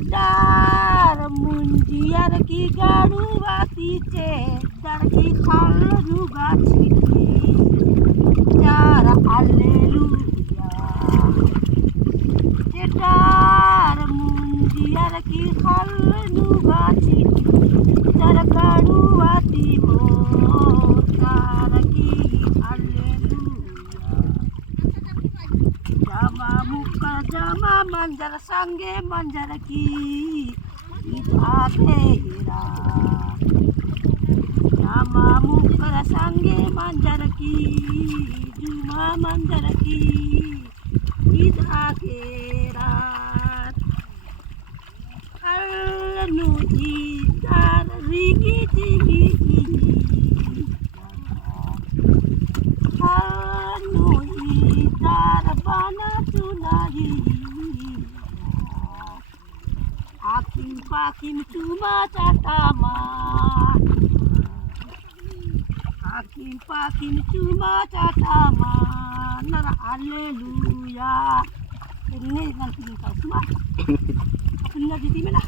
Cedar munjiar ki garu bati cedar ki khal juga citi cara haleluya. Cedar munjiar ki khal juga citi cara garu bati mo cara ki haleluya. Jama muka jama manjar sange manjar ki itapera. Jama muka sange manjar ki juma manjar ki itapera. Kalnu itar rigi tinggi kalnu itar bana tunari. Hakim pakim cuma catama. Hakim pakim cuma catama. Nara haleluya. Ini nanti kita semua. Benar di mana?